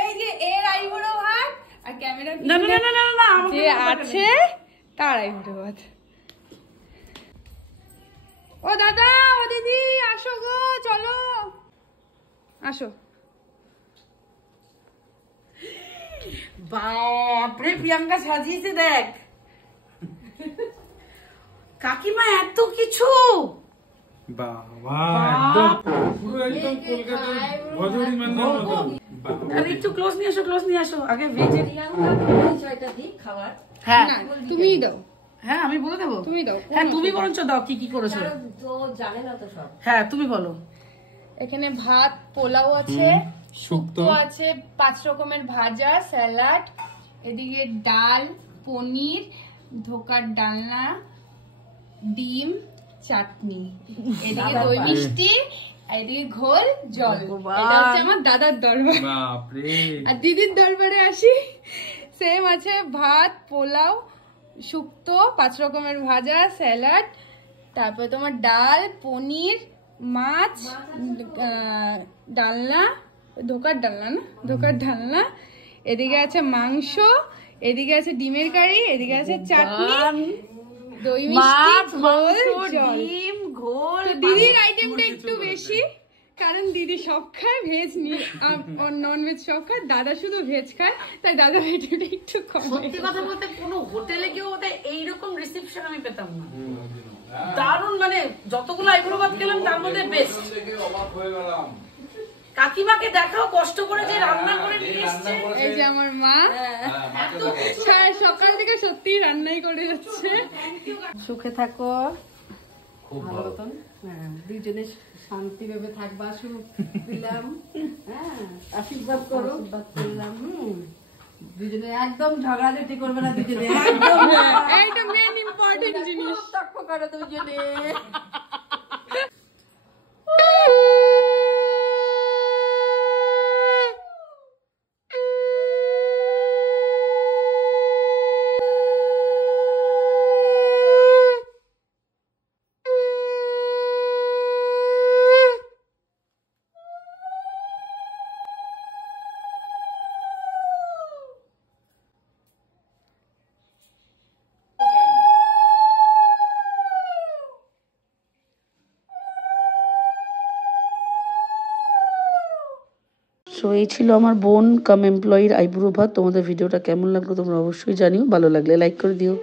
এই যে এর আইবুড়ো ভাত আর ক্যামেরা না না না না না যে আছে তার আইবুড়ো ভাত। ও দাদা, ও দিদি, আসো গো, চলো আসো। বাপরে প্রিয়াঙ্কা সাজিয়েছে দেখ। কাকিমা এত কিছু, বাবা একদম পুরো একদম কলকাতার ভজরি মেন্দার মতো। আরে একটু ক্লোজ নিয়ে আসো, ক্লোজ নিয়ে আসো। আগে ভেজে বিষয়টা দিই খাবার। হ্যাঁ না তুমিই দাও, হ্যাঁ আমি বলে দেবো। তুমি দাও। হ্যাঁ তুমি বরঞ্চ দাও, কি কি করেছো। তো জানে না তো সব। হ্যাঁ তুমি বলো। এখানে ভাত, পোলাও আছে, শুক্তো আছে, 5 রকমের ভাজা, স্যালাড, এদিকে ডাল, পনির, ধোকার ডালনা, ডিম, চাটনি, এদিকে দই মিষ্টি, এদিকে ঘোল, জল। এটা হচ্ছে আমার দাদার দরবার। বাপরে। আর দিদির দরবারে আসি, সেম আছে ভাত, পোলাও, শুক্তো, 5 রকমের ভাজা, স্যালাড, তারপরে তোমার ডাল, পনির, মাছ, ডালনা, ধোকার ডালনা না, ধোকার ডালনা, এদিকে আছে মাংস, এদিকে আছে ডিমের কারি, এদিকে আছে চাটনি, দই মিষ্টি, ঘোল, জল। ডিম, ঘোল। তো দিদির আইটেমটা একটু বেশি, কারণ দিদি সব খায়, ভেজ নন ভেজ সব খায়, দাদা শুধু ভেজ খায়, তাই দাদার আইটেমটা একটু কম। সত্যি কথা বলতে কোনো হোটেলে কেউ ওদের এইরকম রিসেপশন আমি পেতাম না। দারুণ, মানে যতগুলো আইবুড়ো ভাত খেলাম তার মধ্যে বেস্ট। কাকিমাকে দেখাও কষ্ট করে যে রান্না করে নিয়ে এসেছে। এই যে আমার মা সকাল থেকে সত্যি রান্নাই করে যাচ্ছে। সুখে থাকো, ভালো মতন, দুইজনে শান্তি ভাবে থাকবা, সুখ দিলাম, হ্যাঁ আশীর্বাদ করো, আশীর্বাদ করলাম। দুজনে একদম ঝগড়াঝাটি করবে না, দুজনে একদম এইটা মেন ইম্পর্টেন্ট জিনিস। তর্ক করো দুজনে। সো এই ছিল আমার বোন কাম এমপ্লয়ির আইবুড়ো ভাত। তোমাদের ভিডিওটা কেমন লাগলো তোমরা অবশ্যই জানিও, ভালো লাগলে লাইক করে দিও।